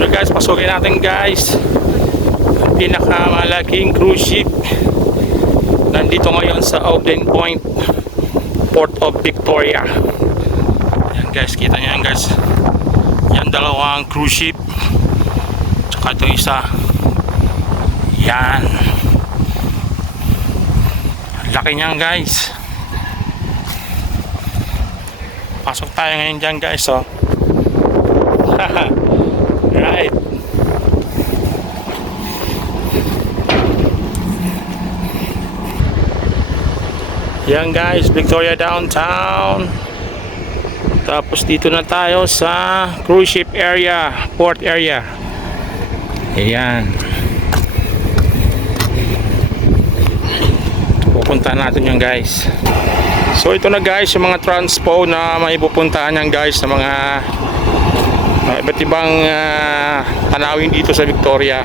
So guys, pasukin natin guys ang pinakamalaking cruise ship. Nandito ngayon sa Ogden Point, Port of Victoria. Ayan guys, kita nyo yan guys. Yan dalawang cruise ship. Tsaka ito isa. Yan. Laki niyan guys. Pasok tayo ngayon dyan guys, oh. Right. Yan guys, Victoria downtown. Tapos dito na tayo sa cruise ship area, port area. Ayan. Pupuntahan natin yan guys. So ito na guys yung mga transpo na may pupuntahan yan guys, sa mga iba't ibang tanawin dito sa Victoria.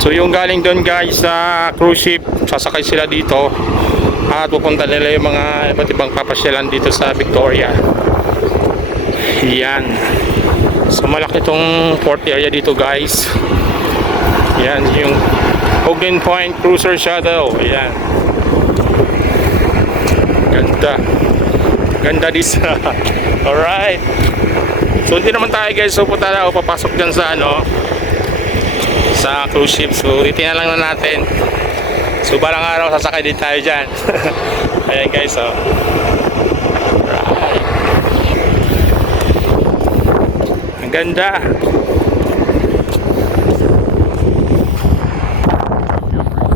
So yung galing doon guys sa cruise ship, sasakay sila dito at pupunta nila yung mga iba't ibang papasyalan dito sa Victoria. Yan. So malaki itong port area dito guys. Yan yung Ogden Point Cruiser Shuttle. Yan. Ganda. Ganda dito. Alright. So hindi naman tayo guys, so punta na ako, papasok dyan sa sa cruise ship. So itingnan lang na natin. So balang araw sasakay din tayo dyan. Ayan guys, so right. Ang ganda.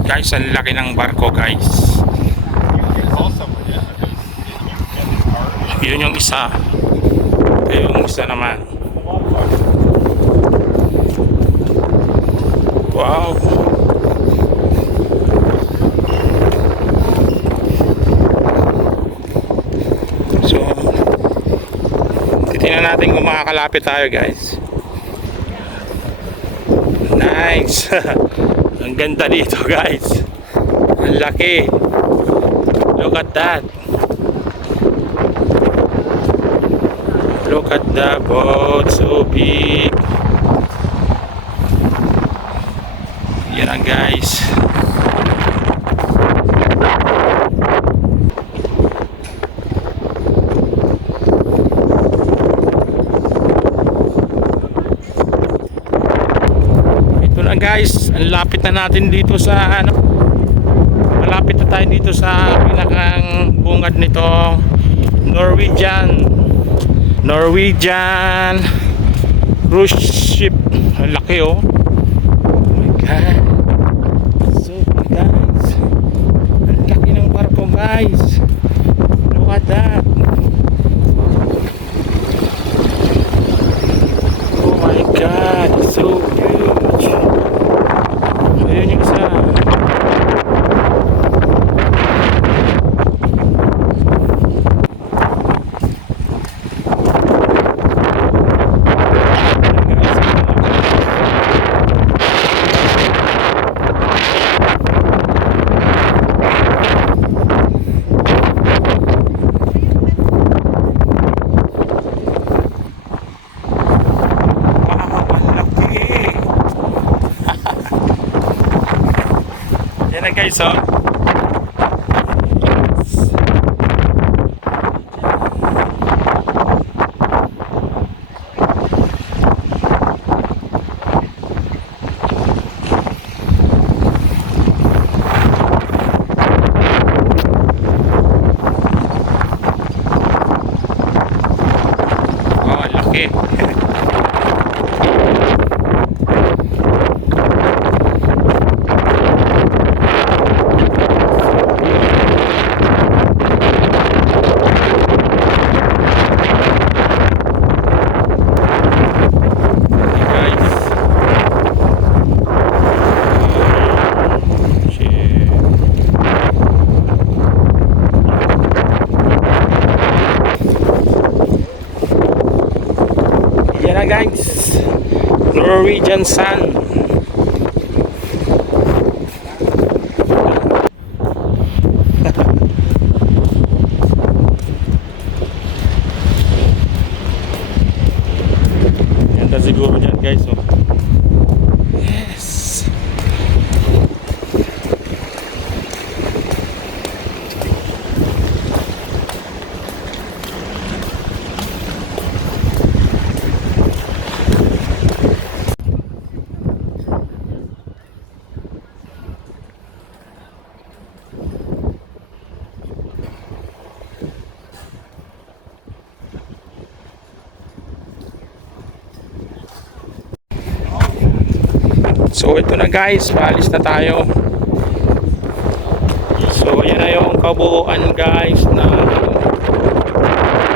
Guys, ang laki ng barko guys. Yun yung isa. Yung isa naman. Wow. So titingnan natin kung makakalapit tayo guys. Nice. Ang ganda dito guys. Ang laki. Look at that. Look at the boat, so big. Yan na guys. Ito na guys, ang lapit na natin dito sa malapit na tayo dito sa pinakang bungad nito, Norwegian cruise ship. Ang laki oh. Oh my god. So guys, ang laki ng barko guys. Look at that. Oh my god, so huge. Ayun yung isa. Yan na guys, oh. Oh, laki. Yan na guys, Norwegian Sun. Ganda siguro dyan guys, oh. So ito na guys, paalis na tayo. So yan na yung kabuuan guys na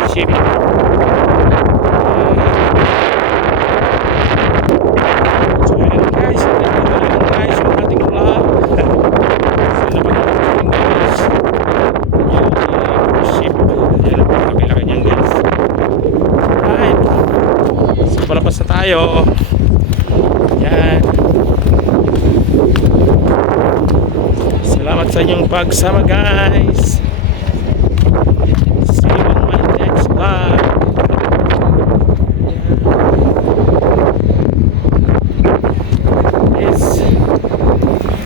ship. So yan guys, ito na guys yung ating vlog. So napag-ibig guys yung ship. Yan ang pagkakilaki niyan guys. Alright, so palapas na tayo. Yan. Salamat sa inyong pagsama guys. See you on my next vlog.